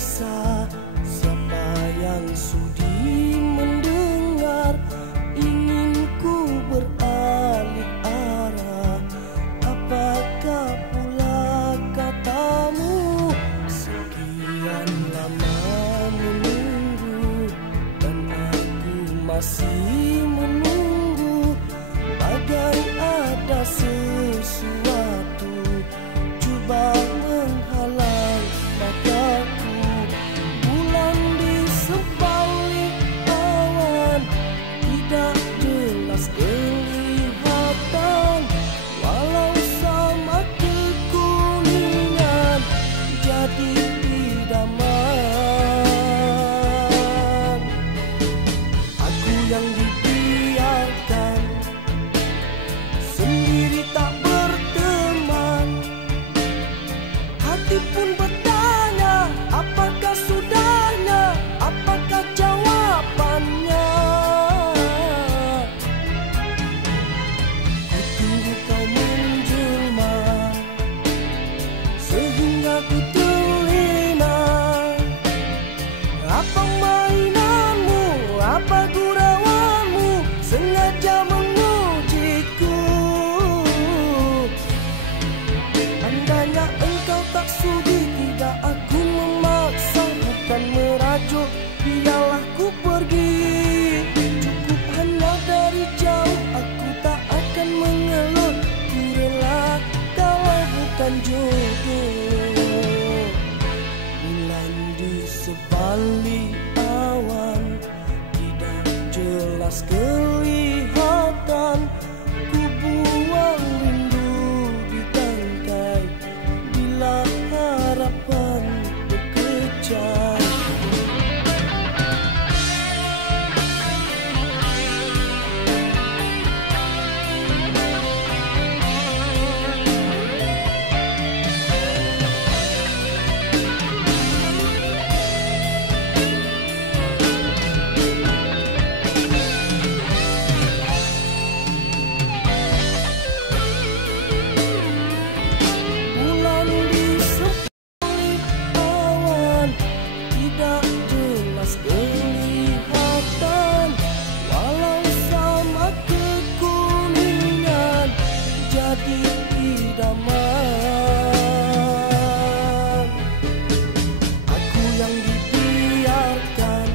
resah. Siapa yang sudi mendengar? Ingin ku beralih arah. Apakah pula katamu? Sekian lama menunggu dan aku masih menunggu. Bagai ada sesuatu cuba menghalang mataku. Bulan di sebalik awan tidak jelas kelihatan, walau sama kekuningan jadi idaman. Aku yang dibiarkan sendiri tak berteman, hati pun bertanya, apakah sudahnya, apakah jawabannya. Ku tunggu kau menjelma sehingga ku terlena. Apa mainanmu, apa gurauanmu, sengaja mengujiku. Andainya engkau tak sudi, tidak aku memaksa, bukan merajuk, biarlah ku pergi. Cukup hanya dari jauh, aku tak akan mengeluh. Ku rela kalau bukan jodoh. Bulan di sebalik awan tidak jelas kelihatan. Ku buang rindu di tangkai bila harapan bekerja. Bulan di sebalik awan tidak jelas kelihatan, walau sama kekuningan jadi idaman. Aku yang dibiarkan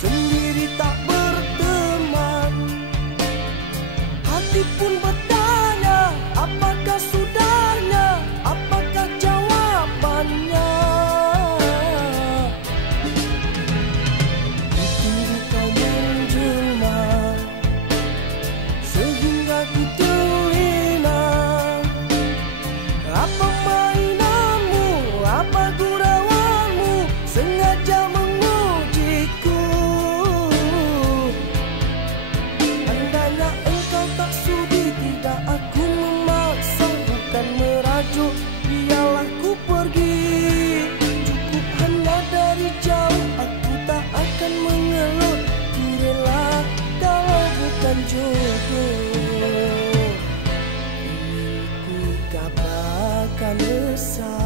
sendiri tak berteman, hati pun bertanya, apakah sudahnya, apakah jawabannya. Ku tunggu kau menjelma sehingga ku terlena. Apa mainanmu, apa gurauanmu, sengaja mengujiku. Andainya engkau tak sudi, tidak aku memaksa, bukan merajuk, biarlah ku pergi. Cukup hanya dari jauh, aku tak akan mengeluh. Ku rela kalau bukan jodoh. Ingin ku kabarkan resah.